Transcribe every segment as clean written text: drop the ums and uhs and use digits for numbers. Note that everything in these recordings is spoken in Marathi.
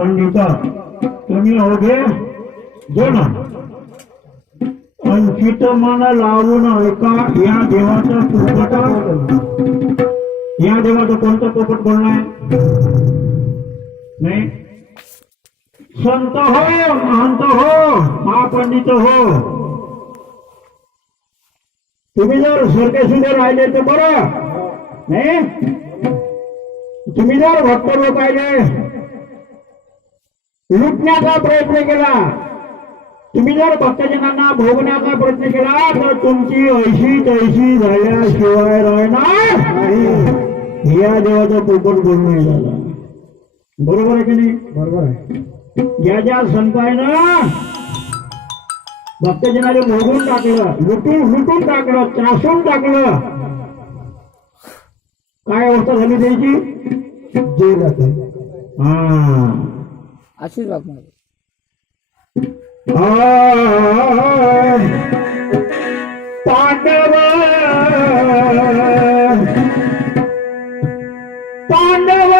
पंडित तुम्ही अवघे जण अंकित मन लावून ऐका या देवाचा पोपट. या देवाचा कोणता पोपट बोलणार नाही. संत हो, महंत हो, महापंडित हो, तुम्ही जर सरकेसुदे राहिले तर बरं नाही. तुम्ही जर भक्त लोक राहिले लुटण्याचा प्रयत्न केला, तुम्ही जर भक्तजनांना भोगण्याचा प्रयत्न केला तर तुमची ऐशी तैशी झाल्याशिवाय राहणार नाही. या देवाचा पोपट बोल नाही झाला. बरोबर आहे की नाही? बरोबर आहे. ज्या ज्या संतांना भक्तजनाला भोगून टाकलं, लुटून टाकलं, त्रासून टाकलं, काय अवस्था झाली त्याची? जेलात. आशीर्वाद पांडव पांडव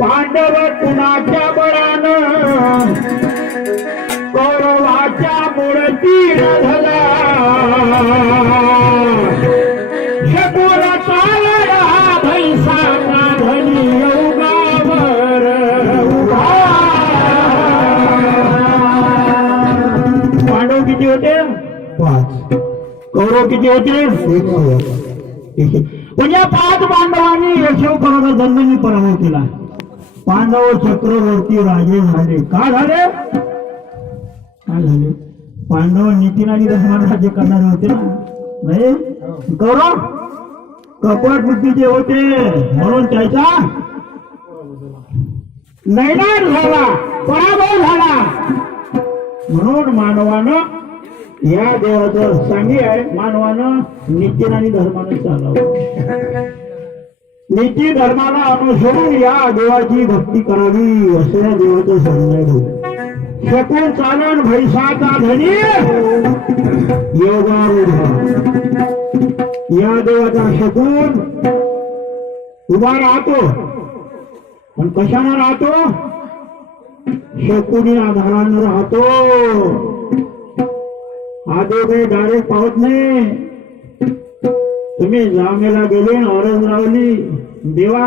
पांडव कुणाच्या बळानं कौरवाच्या मूर्ती झाला. शकुन चालला भैसाचा धनी योगावर उभा. पांडव किती होते? 5. कौरव किती होते? 1. म्हणजे 5 पांडवांनी यशोपराचा दंडनी पराभव केला. पांडव चक्रवर्ती राजे झाले. का झाले? काय झाले? पांडव नितीन आणि धर्मान राज्य करणारे होते ना. नाही कौरव कपट बुद्धीचे होते म्हणून त्याचा नैनाट झाला, पराभव झाला. म्हणून मानवानं या देवाचं सांगी आहे, मानवानं नितीन आणि धर्मानं चालावं. नीती धर्माला अनुसरून या देवाची भक्ती करावी असं या देवाचं सांगणं होतं. शकून चालन भैसाचा धनी योगारूढ. या देवाचा शकून उभा राहतो. पण कशाने राहतो? शकुनी आधारानं राहतो. हा देव काही डायरेक्ट पाहत नाही. तुम्ही जामेला गेले, औरंग रावली देवा